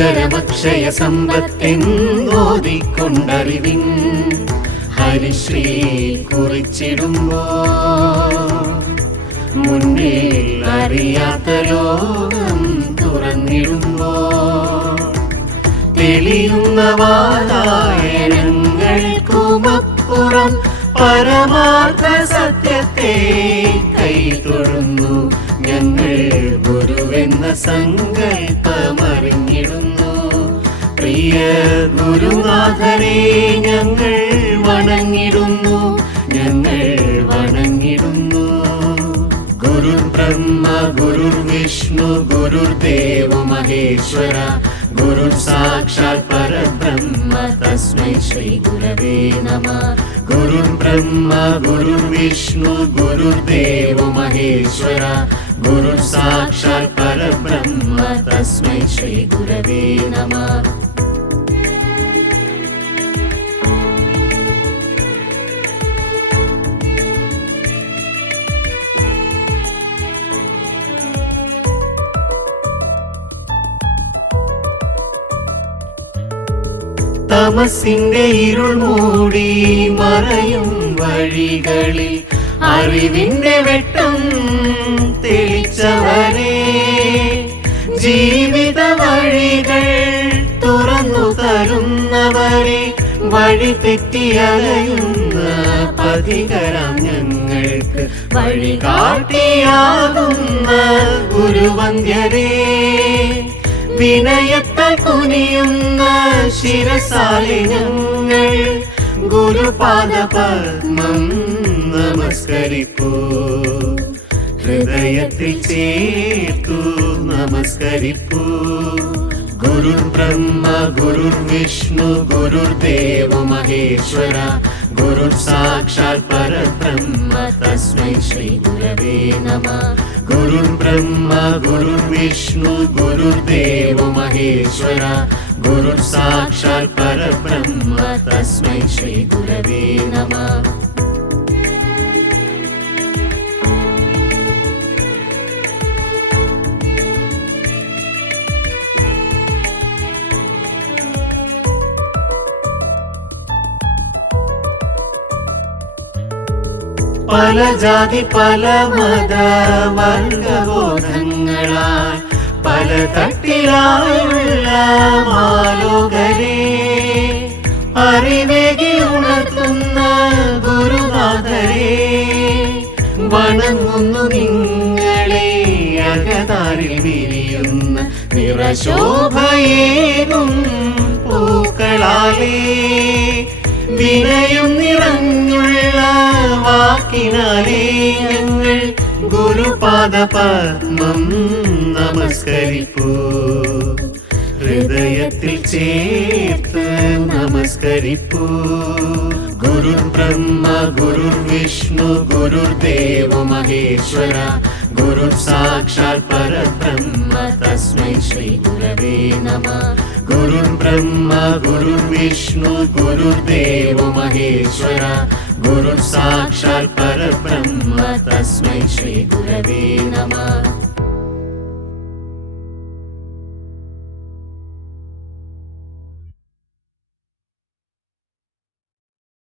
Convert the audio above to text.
അക്ഷരമക്ഷയ സമ്പത്തെന്നോതിക്കൊണ്ടറിവിൻ ഹരിശ്രീ കുറിച്ചിടുമ്പോ മുന്നിൽ അറിയാത്ത ലോകം തുറന്നിടുമ്പോ തെളിയുന്ന വാതായനങ്ങൾക്കുമപ്പുറം പരമാർത്ഥ സത്യത്തെ കൈതൊഴുന്നു ഞങ്ങൾ. ഗുരുവെന്ന സങ്കല്പമറിഞ്ഞിടുന്നു. പ്രിയ ഗുരുനാഥനെ ഞങ്ങൾ വണങ്ങിടുന്നു, ഞങ്ങൾ വണങ്ങിടുന്നു. ഗുരുർ ബ്രഹ്മ ഗുരുർ വിഷ്ണു ഗുരുർദേവോ മഹേശ്വര ഗുരുർ സാക്ഷാത് പരബ്രഹ്മ തസ്മൈ ശ്രീ ഗുരവേ നമഃ. ഗുരുർ ബ്രഹ്മ ഗുരുർ വിഷ്ണു ഗുരുർദേവോ മഹേശ്വര ഗുരുർ സാക്ഷാത് പരബ്രഹ്മ തസ്മൈ ശ്രീ ഗുരവേ നമഃ. തമസിന്റെ ഇരുൾ മൂടി മറയും വഴികളിൽ അറിവിന്റെ വെട്ടം തെളിച്ചവരെ, ജീവിത വഴികൾ തുറന്നു തരുന്നവരെ, വഴി തെറ്റിയലയുന്ന പഥികരാം ഞങ്ങൾക്ക് വഴി കാട്ടിയാകുന്ന ഗുരുവന്ദ്യരേ, വിനയത്താൽ കുനിയുന്ന ശിരസാലെ ഞങ്ങൾ ഗുരുപാദപദ്മം നമസ്കരിപ്പൂ. ഹൃദയത്തിൽ ചേർത്തു നമസ്കരിപ്പൂ. ഗുരുർ ബ്രഹ്മ ഗുരുർ വിഷ്ണു ഗുരുർദേവോ മഹേശ്വര ഗുരുർ സാക്ഷാത് പരബ്രഹ്മ തസ്മൈ ശ്രീ ഗുരവേ നമഃ. ഗുരുർ ബ്രഹ്മ ഗുരുർ വിഷ്ണു ഗുരുർദേവോ മഹേശ്വര ഗുരുർ സാക്ഷാത് പരബ്രഹ്മ തസ്മൈ ശ്രീ ഗുരവേ നമഃ. പല ജാതി പല മത വർഗബോധങ്ങളാൽ പല തട്ടിലായുള്ള മാലോകരെ അറിവേകി ഉണർത്തുന്ന ഗുരുനാഥരെ വണങ്ങുന്നു നിങ്ങളെ. അകതാരിൽ വിരിയുന്ന നിറശോഭയേകും പൂക്കളാലേ, വിനയം നിറഞ്ഞുള്ള വാക്കിനാലേ ഞങ്ങൾ ഗുരുപാദപദ്മം നമസ്കരിപ്പൂ. ഹൃദയത്തിൽ ചേർത്ത് നമസ്കരിപ്പൂ. ഗുരുർ ബ്രഹ്മ ഗുരുർ വിഷ്ണു ഗുരുർദേവോ മഹേശ്വര ഗുരുർ സാക്ഷാത് പരബ്രഹ്മ തസ്മൈ ശ്രീ ഗുരവേ നമഃ. ഗുരുർ ബ്രഹ്മ ഗുരുർ വിഷ്ണു ഗുരുർദേവോ മഹേശ്വര ഗുരുർ സാക്ഷാത് പരബ്രഹ്മ തസ്മൈ ശ്രീ ഗുരവേ നമഃ.